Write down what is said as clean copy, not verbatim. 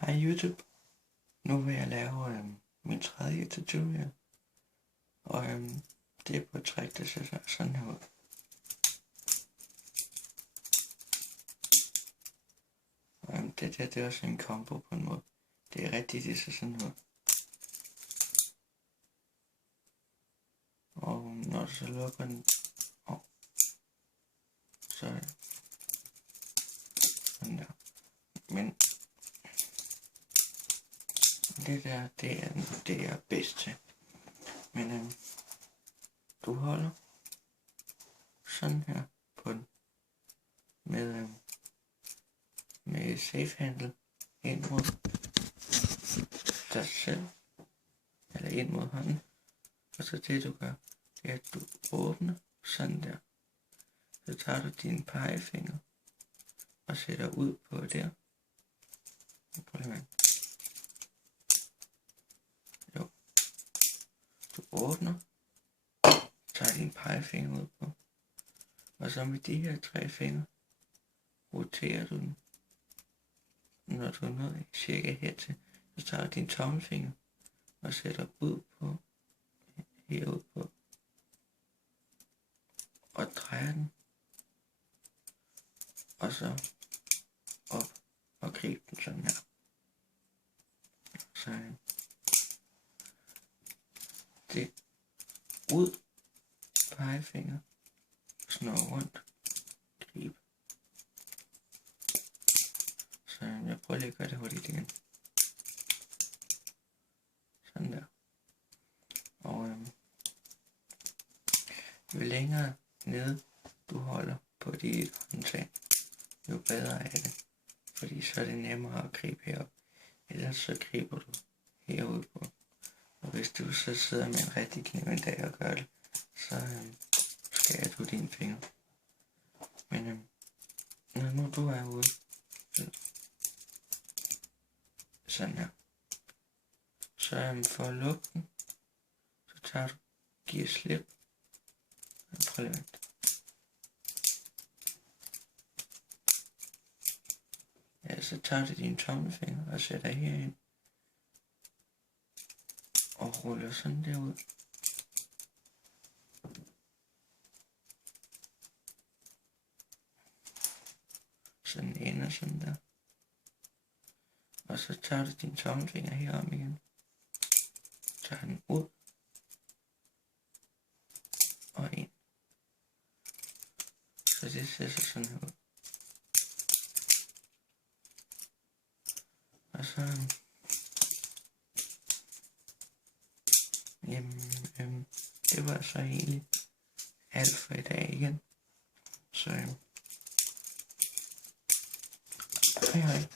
Hej YouTube. Nu vil jeg lave min tredje tutorial. Og det er på et træk, der ser sådan her ud. Og det der, det er også en combo på en måde. Det er rigtigt, det ser sådan ud. Og når du så lukker den, så er det sådan der. Men det der, det er bedst til. Men du holder sådan her på den med safe handle ind mod dig selv, eller ind mod hånden. Og så det du gør, det er at du åbner sådan der. Så tager du dine pegefinger og sætter ud på der. Prøv lige. Jo. Du åbner, tager dine pegefinger ud på. Og så med de her 3 fingre roterer du den. Når du er nået cirka hertil, så tager du din tommelfinger og sætter ud på, herud på, og drejer den, og så op og griber den sådan her. Så det ud, pegefinger, snor rundt, grib. Så jeg prøver lige at gøre det hurtigt igen. Sådan der. Og jo længere nede du holder på dit håndtag, jo bedre er det. Fordi så er det nemmere at gribe herop. Ellers så griber du herude på. Og hvis du så sidder med en rigtig kniv en dag og gør det, så skærer du dine fingre. Men når nu du er ude, sådan her, så for at lukke den, så tager du, giver slip. Prøv lige at vente. Ja, så tager du dine tommelfinger og sætter herind. Og ruller sådan der ud. Så den ender sådan der. Og så tager du dine tommelfinger herom igen. Tager den ud. Og ind. Så det ser så sådan her ud. Og så det var så egentlig alt for i dag igen. Så hej hej.